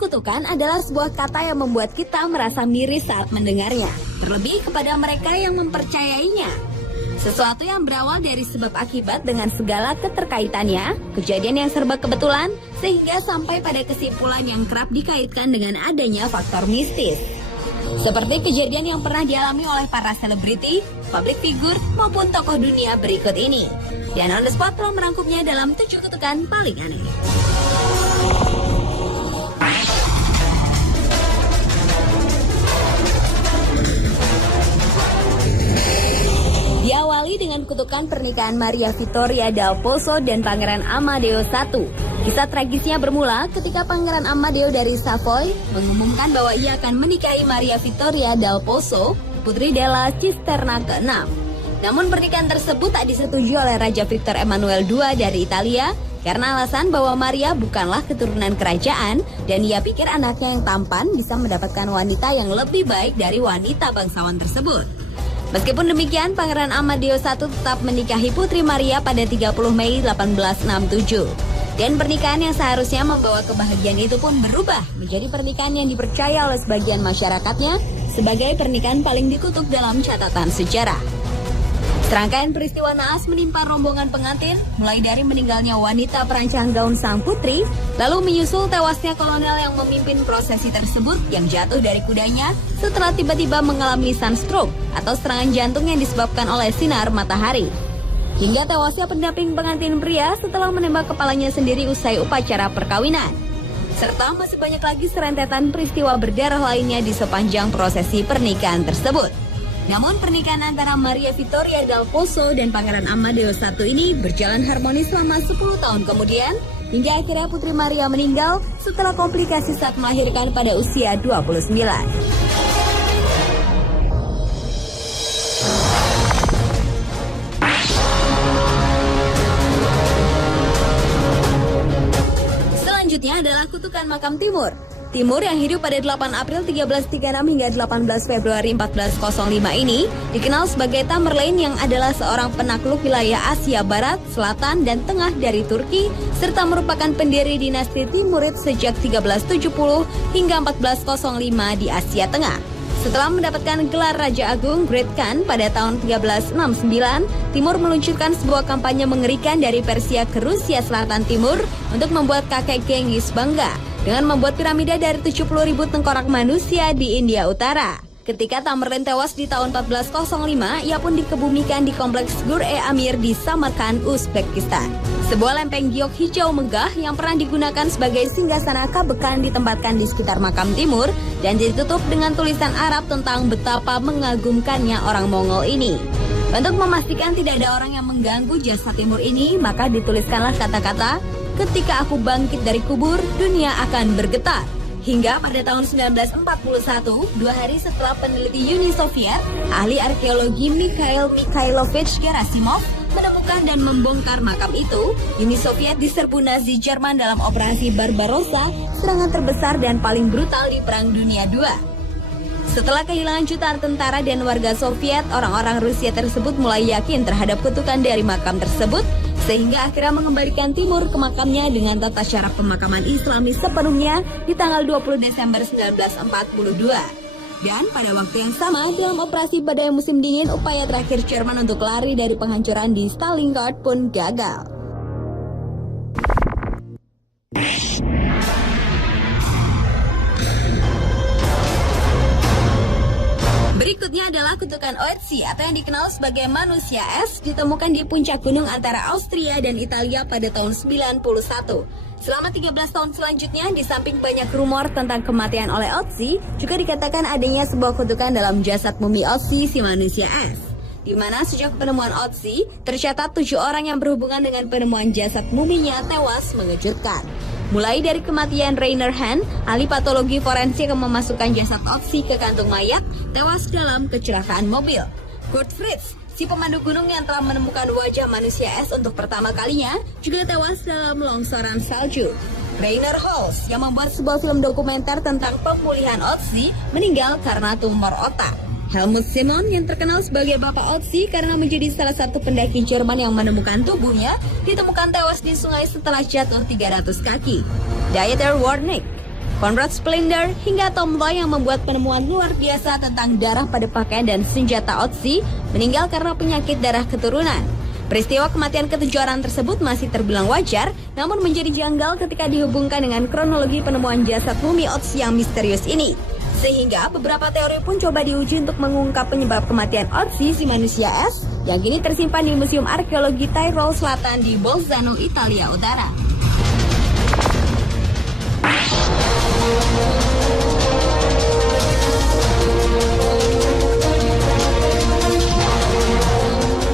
kutukan adalah sebuah kata yang membuat kita merasa miris saat mendengarnya, terlebih kepada mereka yang mempercayainya. Sesuatu yang berawal dari sebab akibat dengan segala keterkaitannya, kejadian yang serba kebetulan, sehingga sampai pada kesimpulan yang kerap dikaitkan dengan adanya faktor mistis. Seperti kejadian yang pernah dialami oleh para selebriti, publik figur, maupun tokoh dunia berikut ini. Dan On The Spot telah merangkumnya dalam 7 kutukan paling aneh. Diawali dengan kutukan pernikahan Maria Vittoria Dal Pozzo dan Pangeran Amadeo I. Kisah tragisnya bermula ketika Pangeran Amadeo dari Savoy mengumumkan bahwa ia akan menikahi Maria Vittoria Dal Pozzo, putri della Cisterna ke-6. Namun pernikahan tersebut tak disetujui oleh Raja Victor Emmanuel II dari Italia karena alasan bahwa Maria bukanlah keturunan kerajaan dan ia pikir anaknya yang tampan bisa mendapatkan wanita yang lebih baik dari wanita bangsawan tersebut. Meskipun demikian, Pangeran Amadeo I tetap menikahi Putri Maria pada 30 Mei 1867. Dan pernikahan yang seharusnya membawa kebahagiaan itu pun berubah menjadi pernikahan yang dipercaya oleh sebagian masyarakatnya sebagai pernikahan paling dikutuk dalam catatan sejarah. Serangkaian peristiwa naas menimpa rombongan pengantin, mulai dari meninggalnya wanita perancang gaun sang putri, lalu menyusul tewasnya kolonel yang memimpin prosesi tersebut yang jatuh dari kudanya setelah tiba-tiba mengalami sunstroke atau serangan jantung yang disebabkan oleh sinar matahari. Hingga tewasnya pendamping pengantin pria setelah menembak kepalanya sendiri usai upacara perkawinan. Serta masih banyak lagi serentetan peristiwa berdarah lainnya di sepanjang prosesi pernikahan tersebut. Namun pernikahan antara Maria Vittoria Dal Pozzo dan Pangeran Amadeo I ini berjalan harmonis selama 10 tahun kemudian, hingga akhirnya Putri Maria meninggal setelah komplikasi saat melahirkan pada usia 29. Selanjutnya adalah kutukan makam Timur. Timur yang hidup pada 8 April 1336 hingga 18 Februari 1405 ini dikenal sebagai Tamerlane yang adalah seorang penakluk wilayah Asia Barat, Selatan, dan Tengah dari Turki serta merupakan pendiri dinasti Timurid sejak 1370 hingga 1405 di Asia Tengah. Setelah mendapatkan gelar Raja Agung Great Khan pada tahun 1369, Timur meluncurkan sebuah kampanye mengerikan dari Persia ke Rusia Selatan Timur untuk membuat kakek Genghis bangga dengan membuat piramida dari 70.000 tengkorak manusia di India Utara. Ketika Tamerlane tewas di tahun 1405, ia pun dikebumikan di kompleks Gur-e-Amir di Samarkand, Uzbekistan. Sebuah lempeng giok hijau megah yang pernah digunakan sebagai singgasana Kabekan ditempatkan di sekitar makam Timur dan ditutup dengan tulisan Arab tentang betapa mengagumkannya orang Mongol ini. Untuk memastikan tidak ada orang yang mengganggu jasad Timur ini, maka dituliskanlah kata-kata, "Ketika aku bangkit dari kubur, dunia akan bergetar." Hingga pada tahun 1941, 2 hari setelah peneliti Uni Soviet, ahli arkeologi Mikhail Mikhailovich Gerasimov menemukan dan membongkar makam itu, Uni Soviet diserbu Nazi Jerman dalam operasi Barbarossa, serangan terbesar dan paling brutal di Perang Dunia II. Setelah kehilangan jutaan tentara dan warga Soviet, orang-orang Rusia tersebut mulai yakin terhadap kutukan dari makam tersebut, sehingga akhirnya mengembalikan Timur ke makamnya dengan tata cara pemakaman Islami sepenuhnya di tanggal 20 Desember 1942. Dan pada waktu yang sama, dalam operasi badai musim dingin, upaya terakhir Jerman untuk lari dari penghancuran di Stalingrad pun gagal. Berikutnya adalah kutukan Ötzi atau yang dikenal sebagai manusia es, ditemukan di puncak gunung antara Austria dan Italia pada tahun 91. Selama 13 tahun selanjutnya, di samping banyak rumor tentang kematian oleh Ötzi, juga dikatakan adanya sebuah kutukan dalam jasad mumi Ötzi si manusia es. Di mana sejak penemuan Ötzi, tercatat 7 orang yang berhubungan dengan penemuan jasad muminya tewas mengejutkan. Mulai dari kematian Rainer Hahn, ahli patologi forensik yang memasukkan jasad Ötzi ke kantung mayat, tewas dalam kecelakaan mobil. Kurt Fritz, si pemandu gunung yang telah menemukan wajah manusia es untuk pertama kalinya, juga tewas dalam longsoran salju. Rainer Holz, yang membuat sebuah film dokumenter tentang pemulihan Ötzi, meninggal karena tumor otak. Helmut Simon yang terkenal sebagai Bapak Ötzi karena menjadi salah satu pendaki Jerman yang menemukan tubuhnya, ditemukan tewas di sungai setelah jatuh 300 kaki. Dieter Warnick, Conrad Splendor, hingga Tom Loy yang membuat penemuan luar biasa tentang darah pada pakaian dan senjata Otzi meninggal karena penyakit darah keturunan. Peristiwa kematian ketujuh orang tersebut masih terbilang wajar, namun menjadi janggal ketika dihubungkan dengan kronologi penemuan jasad mumi Otzi yang misterius ini. Sehingga beberapa teori pun coba diuji untuk mengungkap penyebab kematian Otzi si manusia es yang kini tersimpan di Museum Arkeologi Tyrol Selatan di Bolzano, Italia Utara.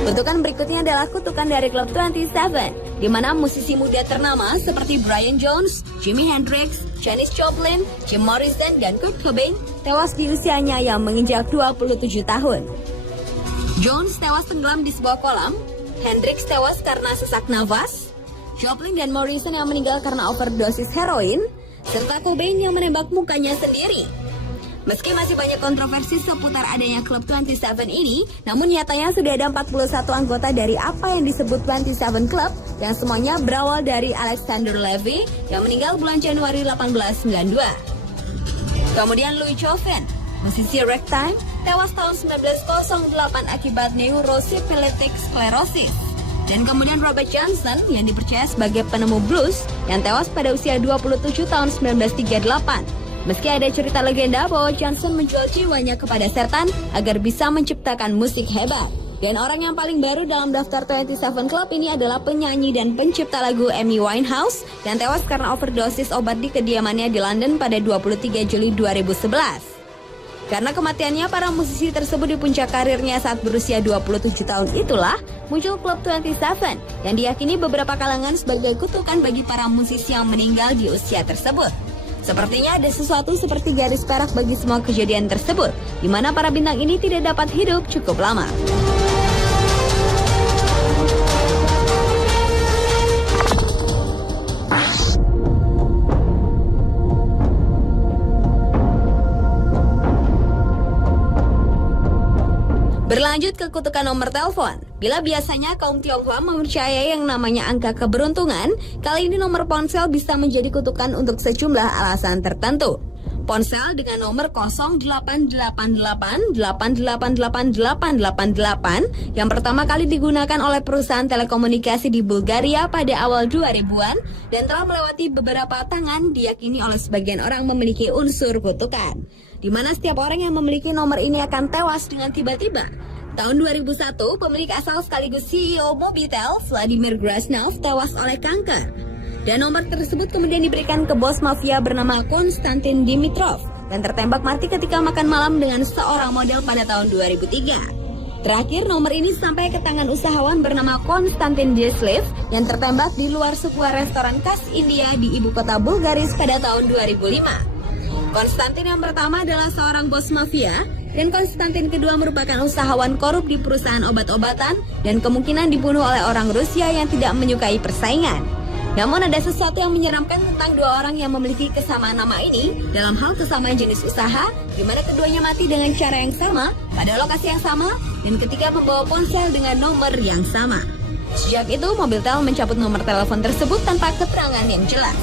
Kutukan berikutnya adalah kutukan dari Club 27, di mana musisi muda ternama seperti Brian Jones, Jimi Hendrix, Janis Joplin, Jim Morrison, dan Kurt Cobain tewas di usianya yang menginjak 27 tahun. Jones tewas tenggelam di sebuah kolam, Hendrix tewas karena sesak nafas, Joplin dan Morrison yang meninggal karena overdosis heroin, serta Cobain yang menembak mukanya sendiri. Meski masih banyak kontroversi seputar adanya Club 27 ini, namun nyatanya sudah ada 41 anggota dari apa yang disebut 27 Club yang semuanya berawal dari Alexander Levy yang meninggal bulan Januari 1892. Kemudian Louis Chauvin, musisi ragtime, tewas tahun 1908 akibat neurosifilitic sclerosis. Dan kemudian Robert Johnson yang dipercaya sebagai penemu blues yang tewas pada usia 27 tahun 1938. Meski ada cerita legenda bahwa Johnson menjual jiwanya kepada setan agar bisa menciptakan musik hebat. Dan orang yang paling baru dalam daftar 27 Club ini adalah penyanyi dan pencipta lagu Amy Winehouse yang tewas karena overdosis obat di kediamannya di London pada 23 Juli 2011. Karena kematiannya, para musisi tersebut di puncak karirnya saat berusia 27 tahun itulah muncul Club 27 yang diyakini beberapa kalangan sebagai kutukan bagi para musisi yang meninggal di usia tersebut. Sepertinya ada sesuatu seperti garis perak bagi semua kejadian tersebut, di mana para bintang ini tidak dapat hidup cukup lama. Berlanjut ke kutukan nomor telepon. Bila biasanya kaum Tionghoa mempercayai yang namanya angka keberuntungan, kali ini nomor ponsel bisa menjadi kutukan untuk sejumlah alasan tertentu. Ponsel dengan nomor 0888888888 yang pertama kali digunakan oleh perusahaan telekomunikasi di Bulgaria pada awal 2000-an dan telah melewati beberapa tangan, diyakini oleh sebagian orang memiliki unsur kutukan, di mana setiap orang yang memiliki nomor ini akan tewas dengan tiba-tiba. Tahun 2001, pemilik asal sekaligus CEO Mobitel, Vladimir Grasnov, tewas oleh kanker. Dan nomor tersebut kemudian diberikan ke bos mafia bernama Konstantin Dimitrov dan tertembak mati ketika makan malam dengan seorang model pada tahun 2003. Terakhir, nomor ini sampai ke tangan usahawan bernama Konstantin Deslev yang tertembak di luar sebuah restoran khas India di ibu kota Bulgaris pada tahun 2005. Konstantin yang pertama adalah seorang bos mafia, dan Konstantin kedua merupakan usahawan korup di perusahaan obat-obatan dan kemungkinan dibunuh oleh orang Rusia yang tidak menyukai persaingan. Namun ada sesuatu yang menyeramkan tentang dua orang yang memiliki kesamaan nama ini dalam hal kesamaan jenis usaha, di mana keduanya mati dengan cara yang sama, pada lokasi yang sama, dan ketika membawa ponsel dengan nomor yang sama. Sejak itu, Mobitel mencabut nomor telepon tersebut tanpa keterangan yang jelas.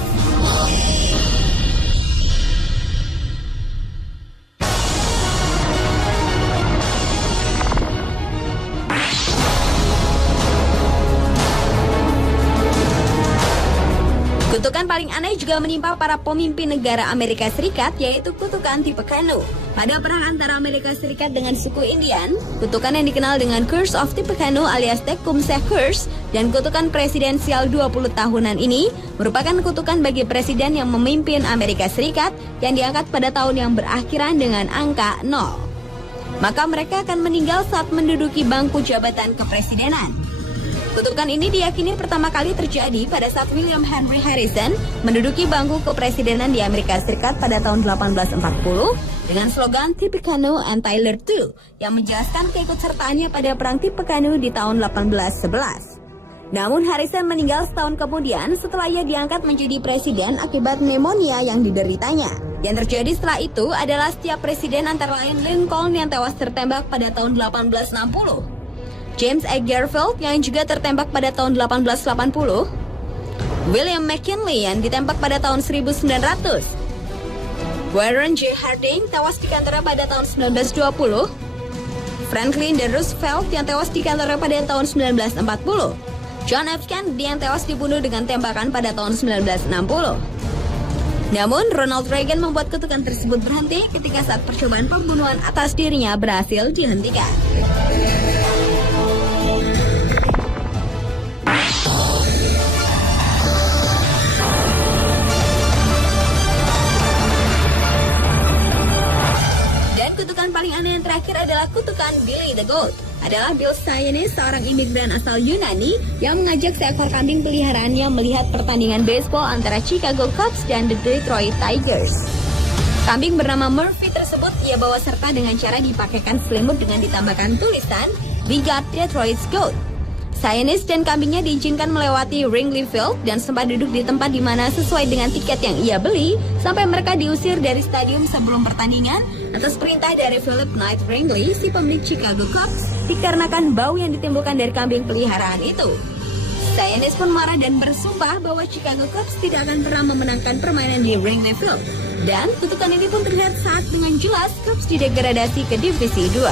Kutukan paling aneh juga menimpa para pemimpin negara Amerika Serikat, yaitu kutukan Tippecanoe. Pada perang antara Amerika Serikat dengan suku Indian, kutukan yang dikenal dengan Curse of Tippecanoe alias Tecumseh Curse dan kutukan presidensial 20 tahunan ini merupakan kutukan bagi presiden yang memimpin Amerika Serikat yang diangkat pada tahun yang berakhiran dengan angka 0. Maka mereka akan meninggal saat menduduki bangku jabatan kepresidenan. Kutukan ini diyakini pertama kali terjadi pada saat William Henry Harrison menduduki bangku kepresidenan di Amerika Serikat pada tahun 1840 dengan slogan Tippecanoe and Tyler too yang menjelaskan keikutsertaannya pada perang Tippecanoe di tahun 1811. Namun Harrison meninggal setahun kemudian setelah ia diangkat menjadi presiden akibat pneumonia yang dideritanya. Yang terjadi setelah itu adalah setiap presiden antara lain Lincoln yang tewas tertembak pada tahun 1860. James A. Garfield yang juga tertembak pada tahun 1880, William McKinley yang ditembak pada tahun 1900, Warren J. Harding tewas di kantornya pada tahun 1920. Franklin D. Roosevelt yang tewas di kantornya pada tahun 1940. John F. Kennedy yang tewas dibunuh dengan tembakan pada tahun 1960. Namun, Ronald Reagan membuat kutukan tersebut berhenti ketika saat percobaan pembunuhan atas dirinya berhasil dihentikan. Dan kutukan paling aneh yang terakhir adalah kutukan Billy the Goat. Adalah Bill Sayanis, seorang imigran asal Yunani yang mengajak seekor kambing peliharaannya melihat pertandingan baseball antara Chicago Cubs dan the Detroit Tigers. Kambing bernama Murphy tersebut ia bawa serta dengan cara dipakaikan selimut dengan ditambahkan tulisan "We got Detroit's Goat". Sayanis dan kambingnya diizinkan melewati Wrigley Field dan sempat duduk di tempat di mana sesuai dengan tiket yang ia beli sampai mereka diusir dari stadium sebelum pertandingan atas perintah dari Philip Knight Wrigley, si pemilik Chicago Cubs, dikarenakan bau yang ditimbulkan dari kambing peliharaan itu. Sayanis pun marah dan bersumpah bahwa Chicago Cubs tidak akan pernah memenangkan permainan di Wrigley Field. Dan kutukan ini pun terlihat saat dengan jelas Cubs didegradasi ke Divisi 2.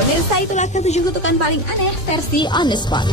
Pemirsa, itulah ke-7 kutukan paling aneh versi On The Spot.